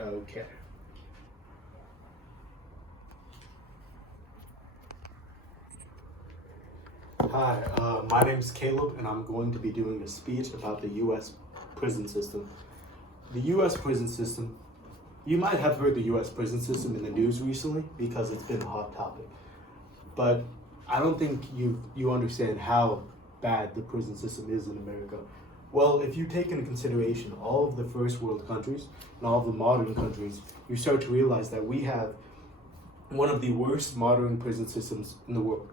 Okay. Hi, my name's Caleb, and I'm going to be doing a speech about the U.S. prison system. The U.S. prison system, you might have heard the U.S. prison system in the news recently because it's been a hot topic. But I don't think you understand how bad the prison system is in America. Well, if you take into consideration all of the first world countries and all of the modern countries, you start to realize that we have one of the worst modern prison systems in the world.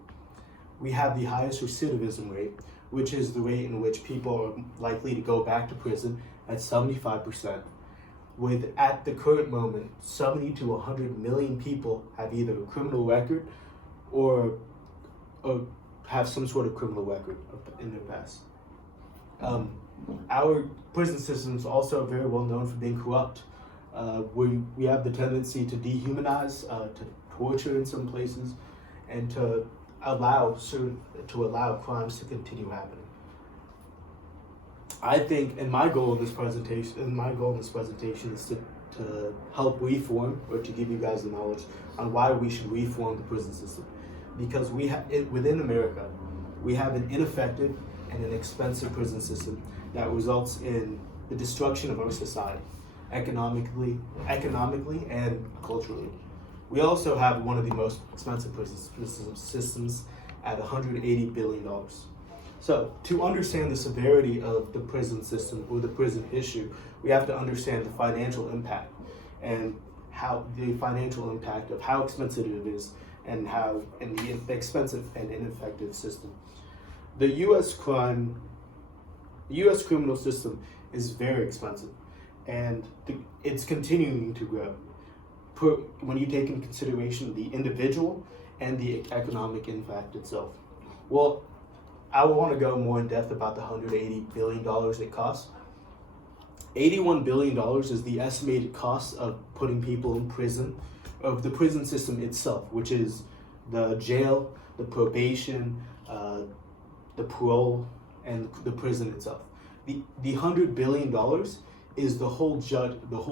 We have the highest recidivism rate, which is the rate in which people are likely to go back to prison at 75%. With, at the current moment, 70 to 100 million people have either a criminal record or have some sort of criminal record in their past. Our prison system is also very well known for being corrupt. We have the tendency to dehumanize, to torture in some places, and to allow crimes to continue happening. I think, and my goal in this presentation is to help reform, or to give you guys the knowledge on why we should reform the prison system. Because within America, we have an ineffective and an expensive prison system that results in the destruction of our society, economically and culturally. We also have one of the most expensive prison systems at $180 billion. So to understand the severity of the prison system or the prison issue, we have to understand the financial impact and how the financial impact of how expensive it is and the expensive and ineffective system. The U.S. criminal system is very expensive, and it's continuing to grow. When you take into consideration the individual and the economic impact itself. Well, I want to go more in depth about the $180 billion it costs. $81 billion is the estimated cost of putting people in prison, of the prison system itself, which is the jail, the probation, the parole, and the prison itself. The $100 billion is the whole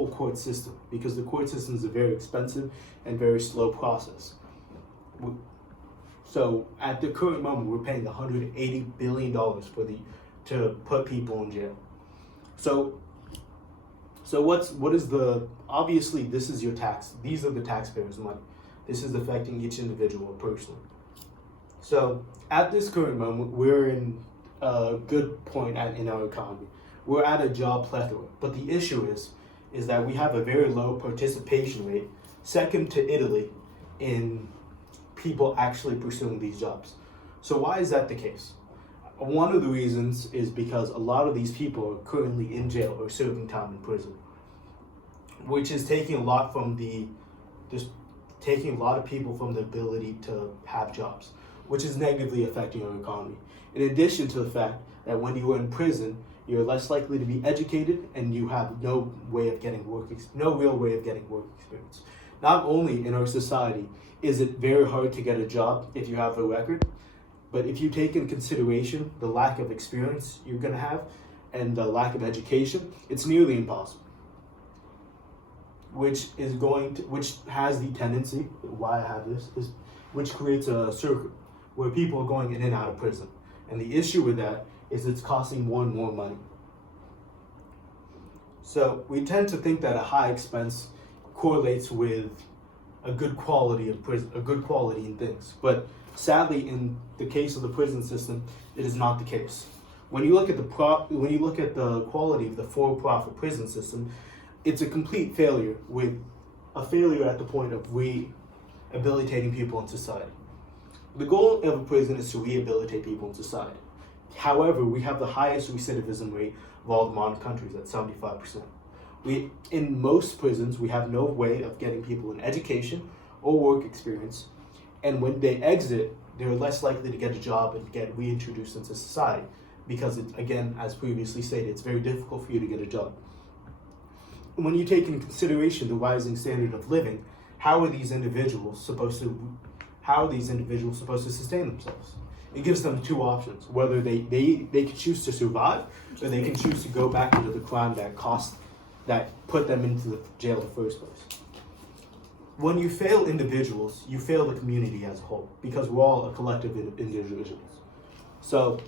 court system, because the court system is a very expensive and very slow process. So at the current moment, we're paying $180 billion to put people in jail. So what is obviously this is your tax, these are the taxpayers' money. This is affecting each individual personally. So at this current moment, we're in a good point in our economy. We're at a job plethora, but the issue is that we have a very low participation rate, second to Italy, in people actually pursuing these jobs. So why is that the case? One of the reasons is because a lot of these people are currently in jail or serving time in prison, which is taking a lot of people from the ability to have jobs, which is negatively affecting our economy. In addition to the fact that when you are in prison, you're less likely to be educated and you have no real way of getting work experience. Not only in our society is it very hard to get a job if you have a record, but if you take in consideration the lack of experience you're going to have and the lack of education, it's nearly impossible. Which has the tendency, why I have this, which creates a circle where people are going in and out of prison. And the issue with that is it's costing more and more money. So we tend to think that a high expense correlates with a good quality of prison, a good quality in things. But sadly, in the case of the prison system, it is not the case. When you look at the quality of the for-profit prison system, it's a complete failure, with a failure at the point of rehabilitating people in society. The goal of a prison is to rehabilitate people in society. However, we have the highest recidivism rate of all the modern countries at 75%. In most prisons, we have no way of getting people an education or work experience, and when they exit, they're less likely to get a job and get reintroduced into society, because again, as previously stated, it's very difficult for you to get a job. When you take into consideration the rising standard of living, how are these individuals supposed to sustain themselves? It gives them two options: whether they can choose to survive, or they can choose to go back into the crime that cost that put them into the jail in the first place. When you fail individuals, you fail the community as a whole, because we're all a collective individuals. So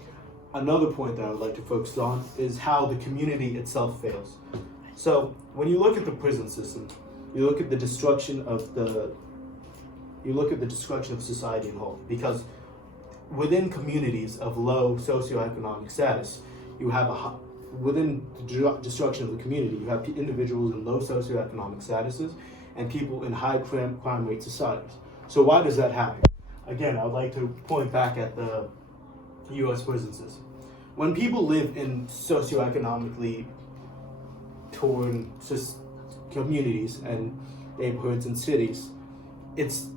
another point that I would like to focus on is how the community itself fails. So when you look at the prison system, you look at the destruction of society in whole, because within communities of low socioeconomic status, you have within the destruction of the community, you have individuals in low socioeconomic statuses and people in high crime rate societies. So why does that happen? Again, I would like to point back at the U.S. prison system. When people live in socioeconomically torn communities and neighborhoods and cities,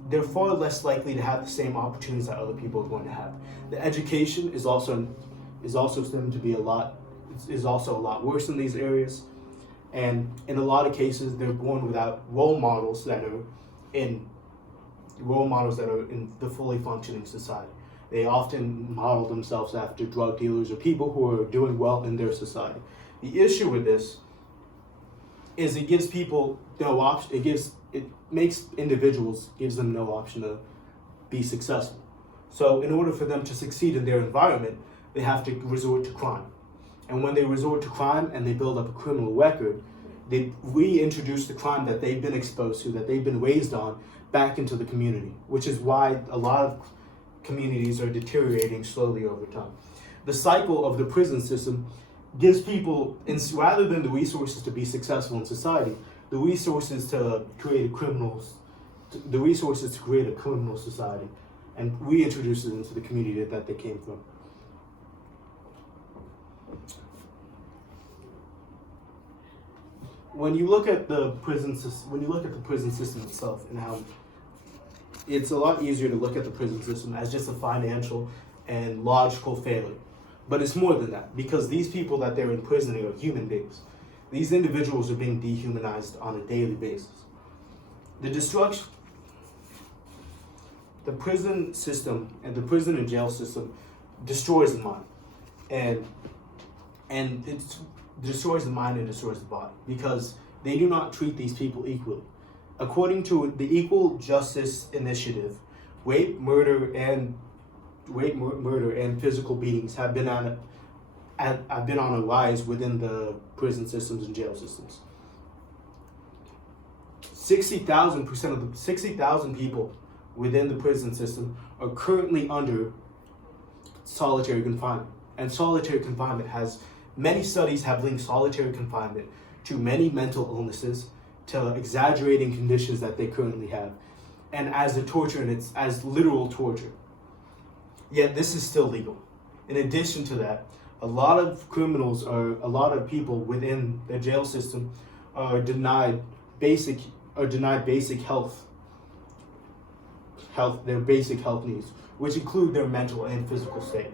they're far less likely to have the same opportunities that other people are going to have. The education is also starting to be a lot worse in these areas, and in a lot of cases they're born without role models that are in the fully functioning society. They often model themselves after drug dealers or people who are doing well in their society. The issue with this is it gives people no option. It makes individuals, gives them no option to be successful. So in order for them to succeed in their environment, they have to resort to crime. And when they resort to crime and they build up a criminal record, they reintroduce the crime that they've been exposed to, that they've been raised on, back into the community, which is why a lot of communities are deteriorating slowly over time. The cycle of the prison system gives people, rather than the resources to be successful in society, the resources to create a criminal society and reintroduce it into the community that they came from. When you look at the prison system itself, and how it's a lot easier to look at the prison system as just a financial and logical failure. But it's more than that, because these people that they're imprisoning are human beings. These individuals are being dehumanized on a daily basis. The prison system and the prison and jail system destroys the mind. And it destroys the mind and destroys the body, because they do not treat these people equally. According to the Equal Justice Initiative, rape, murder, and physical beatings have been on a rise within the prison systems and jail systems. 60,000 people within the prison system are currently under solitary confinement, and solitary confinement many studies have linked solitary confinement to many mental illnesses, to exaggerating conditions that they currently have, and as a torture, and it's as literal torture. Yet this is still legal. In addition to that, a lot of people within the jail system are denied basic health, their basic health needs, which include their mental and physical state.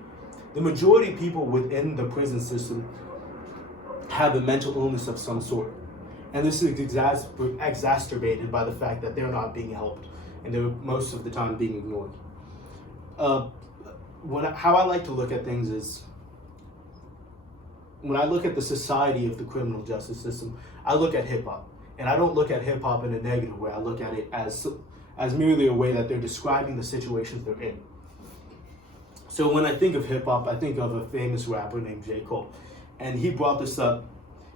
The majority of people within the prison system have a mental illness of some sort. And this is exacerbated by the fact that they're not being helped, and they're most of the time being ignored. How I like to look at things is, when I look at the society of the criminal justice system, I look at hip-hop. And I don't look at hip-hop in a negative way. I look at it as merely a way that they're describing the situations they're in. So when I think of hip-hop, I think of a famous rapper named J. Cole. And he brought this up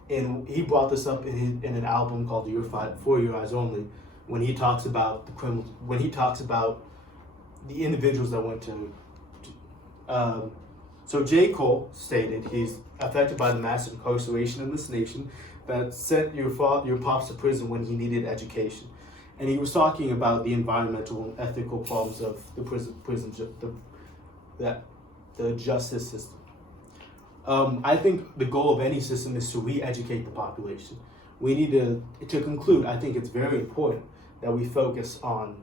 in an album called For Your Eyes Only, when he talks about the individuals that went to so J. Cole stated he's affected by the massive incarceration in this nation that sent your pops to prison when he needed education. And he was talking about the environmental and ethical problems of the the justice system. I think the goal of any system is to re-educate the population. We need to conclude, I think it's very important that we focus on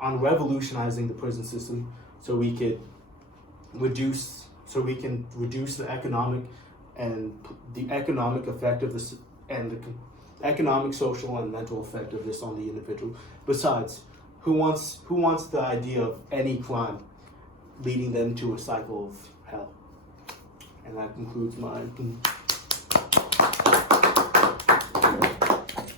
revolutionizing the prison system so we can reduce the economic effect of this, and the economic, social, and mental effect of this on the individual. Besides, who wants the idea of any crime leading them to a cycle of hell? And that concludes my